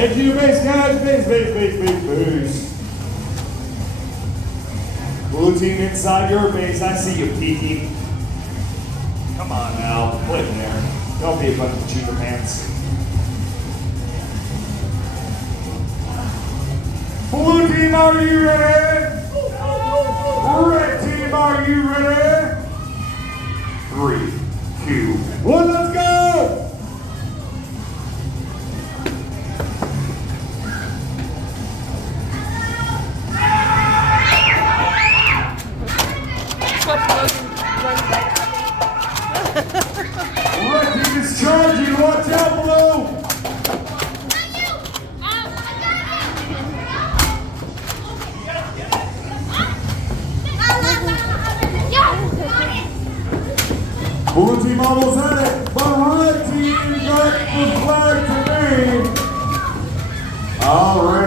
Head to your base, guys. Base. Blue team inside your base. I see you peeking. Come on now, put it there. Don't be a bunch of cheater pants. Blue team, are you ready? Red team, are you ready? 3, 2, 1, let's go! Red team is charging, watch out below! Blue team almost had it, but red team got the flag today. All right.